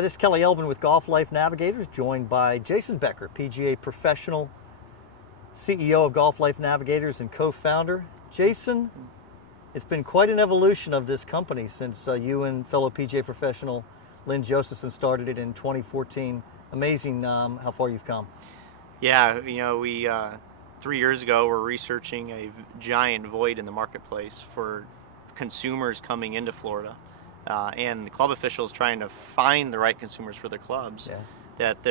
Hi, this is Kelly Elbin with Golf Life Navigators, joined by Jason Becker, PGA professional, CEO of Golf Life Navigators and co-founder. Jason, it's been quite an evolution of this company since you and fellow PGA professional Lynn Josephson started it in 2014. Amazing how far you've come. Yeah, we 3 years ago were researching a giant void in the marketplace for consumers coming into Florida, and the club officials trying to find the right consumers for their clubs. Yeah. That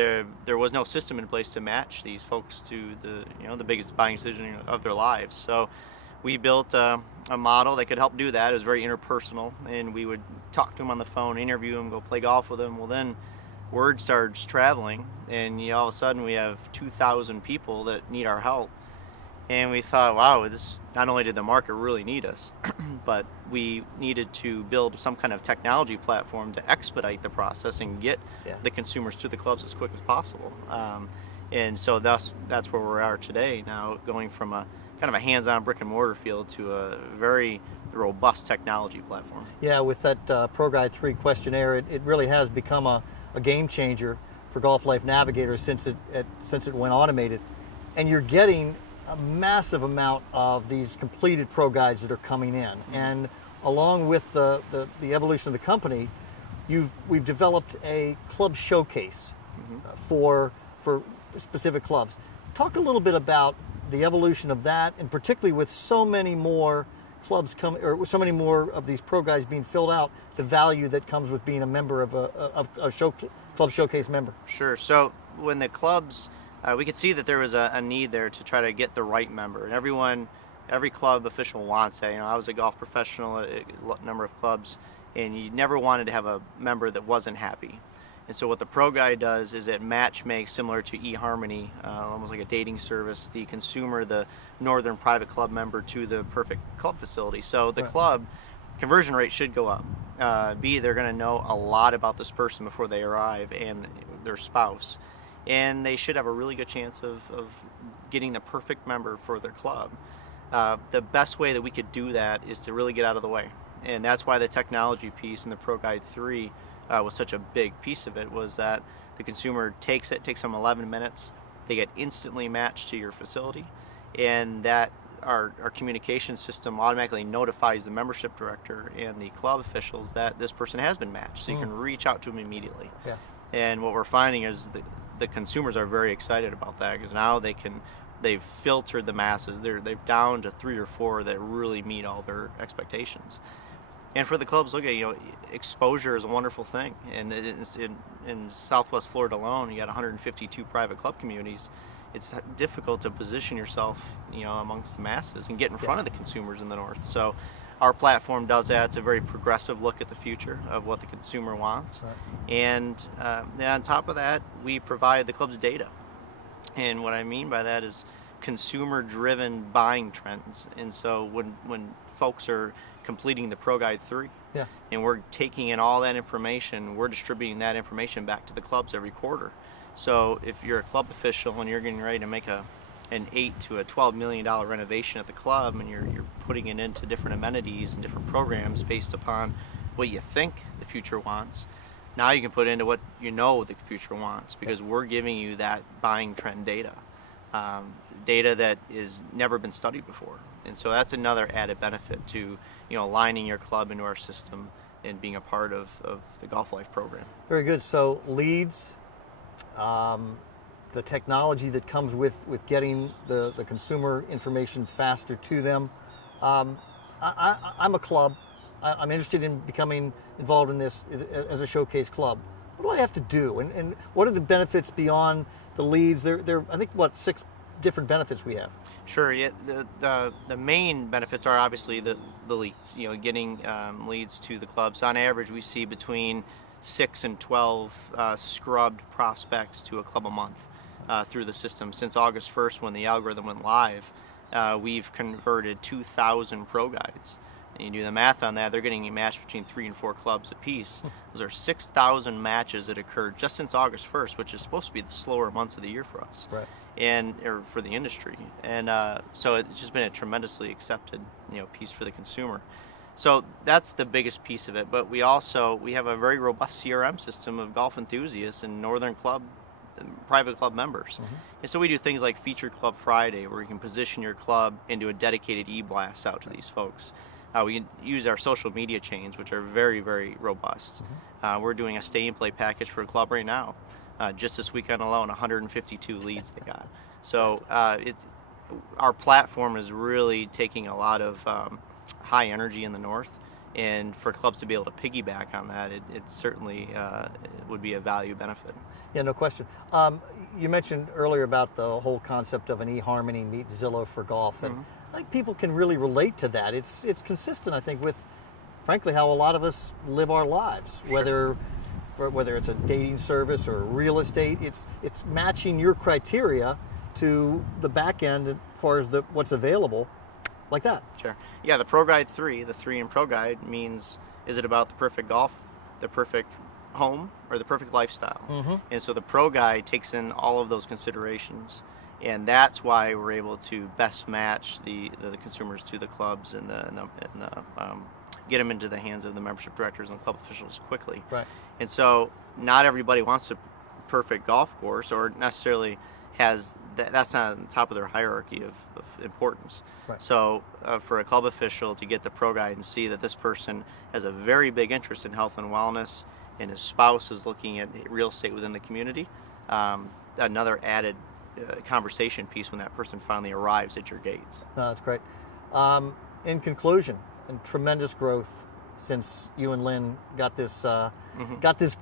there was no system in place to match these folks to the biggest buying decision of their lives. So we built a model that could help do that. It was very interpersonal, and we would talk to them on the phone, interview them, go play golf with them. Well, then word starts traveling, and all of a sudden we have 2,000 people that need our help. And we thought, wow, this not only did the market really need us, but we needed to build some kind of technology platform to expedite the process and get the consumers to the clubs as quick as possible. And so that's where we are today now, going from a kind of a hands-on brick and mortar field to a very robust technology platform. Yeah, with that Pro Guide 3 questionnaire, it really has become a game changer for Golf Life Navigators since it went automated. And you're getting a massive amount of these completed Pro Guides that are coming in. And along with the evolution of the company, we've developed a club showcase for specific clubs. Talk a little bit about the evolution of that, and particularly with so many more clubs or so many more of these Pro Guides being filled out, the value that comes with being a member of a club showcase member. Sure. So when the clubs, we could see that there was a need there to try to get the right member, and every club official wants that. I was a golf professional at a number of clubs, and you never wanted to have a member that wasn't happy. And so what the Pro Guide does is it match makes, similar to eHarmony, almost like a dating service, the consumer, the Northern Private Club member to the perfect club facility. So the club conversion rate should go up. B, they're going to know a lot about this person before they arrive and their spouse. And they should have a really good chance of getting the perfect member for their club. The best way that we could do that is to really get out of the way. And that's why the technology piece in the Pro Guide 3 was such a big piece of it, was that the consumer takes them 11 minutes, they get instantly matched to your facility, and that our communication system automatically notifies the membership director and the club officials that this person has been matched, so you can reach out to them immediately. Yeah. And what we're finding is the consumers are very excited about that, because now they've filtered the masses. They've down to 3 or 4 that really meet all their expectations. And for the clubs, look at, exposure is a wonderful thing. And in Southwest Florida alone, you got 152 private club communities. It's difficult to position yourself, amongst the masses and get in front of the consumers in the north. So our platform does that. It's a very progressive look at the future of what the consumer wants. Right. And on top of that, we provide the club's data. And what I mean by that is consumer-driven buying trends. And so when folks are completing the Pro Guide 3, and we're taking in all that information, we're distributing that information back to the clubs every quarter. So if you're a club official and you're getting ready to make an $8 to $12 million renovation at the club, and you're putting it into different amenities and different programs based upon what you think the future wants, now you can put into what the future wants, because we're giving you that buying trend data. Data that has never been studied before. And so that's another added benefit to aligning your club into our system and being a part of the Golf Life program. Very good. So leads, the technology that comes with getting the consumer information faster to them. I'm a club. I'm interested in becoming involved in this as a showcase club. What do I have to do? And what are the benefits beyond the leads? There I think, 6 different benefits we have. Sure. Yeah. The main benefits are obviously the leads. Getting leads to the clubs. On average, we see between 6 and 12 scrubbed prospects to a club a month through the system. Since August 1st, when the algorithm went live, we've converted 2,000 Pro Guides. And you do the math on that, they're getting a match between 3 and 4 clubs apiece. Those are 6,000 matches that occurred just since August 1st, which is supposed to be the slower months of the year for us. Right. Or for the industry. And so it's just been a tremendously accepted piece for the consumer. So that's the biggest piece of it. But we have a very robust CRM system of golf enthusiasts and Northern Club, private club members. And so we do things like Featured Club Friday, where you can position your club into a dedicated e-blast out to these folks. We can use our social media chains, which are very, very robust. We're doing a stay and play package for a club right now. Just this weekend alone, 152 leads they got. So our platform is really taking a lot of high energy in the north, and for clubs to be able to piggyback on that, it certainly would be a value benefit. Yeah, no question. You mentioned earlier about the whole concept of an eHarmony meet Zillow for golf, and I think people can really relate to that. It's consistent, I think, with frankly how a lot of us live our lives, whether it's a dating service or real estate. It's matching your criteria to the back end as far as what's available, like that. Sure. Yeah, the Pro Guide 3, the 3 in Pro Guide means, is it about the perfect golf, the perfect home, or the perfect lifestyle? And so the Pro Guide takes in all of those considerations, and that's why we're able to best match the consumers to the clubs and get them into the hands of the membership directors and club officials quickly. Right. And so not everybody wants a perfect golf course, or necessarily has that's not on the top of their hierarchy of importance. Right. So for a club official to get the Pro Guide and see that this person has a very big interest in health and wellness, and his spouse is looking at real estate within the community, another added conversation piece when that person finally arrives at your gates. No, that's great. In conclusion, and tremendous growth since you and Lynn got this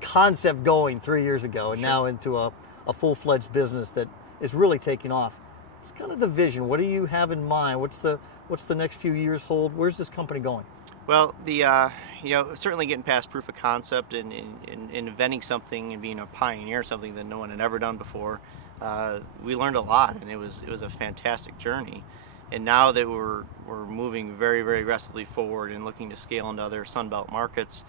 concept going 3 years ago, and now into a full-fledged business that is really taking off. It's kind of the vision. What do you have in mind? What's the next few years hold? Where's this company going? Well, certainly getting past proof of concept and inventing something and being a pioneer, something that no one had ever done before. We learned a lot, and it was a fantastic journey. And now that we're moving very, very aggressively forward and looking to scale into other Sunbelt markets,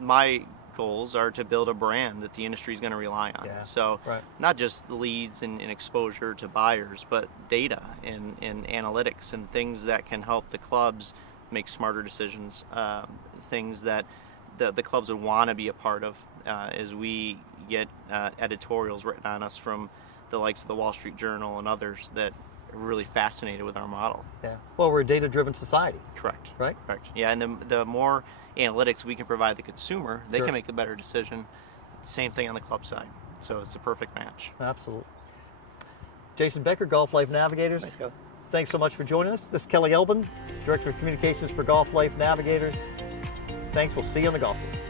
my goals are to build a brand that the industry is going to rely on. Yeah, so right. Not just the leads and exposure to buyers, but data and analytics and things that can help the clubs make smarter decisions, things that the clubs would want to be a part of as we get editorials written on us from the likes of the Wall Street Journal and others that are really fascinated with our model. Yeah. Well, we're a data-driven society. Correct. Right? Correct. Yeah, and the more analytics we can provide the consumer, they can make a better decision. Same thing on the club side. So it's a perfect match. Absolutely. Jason Becker, Golf Life Navigators. Nice go. Thanks so much for joining us. This is Kelly Elbin, Director of Communications for Golf Life Navigators. Thanks. We'll see you on the golf course.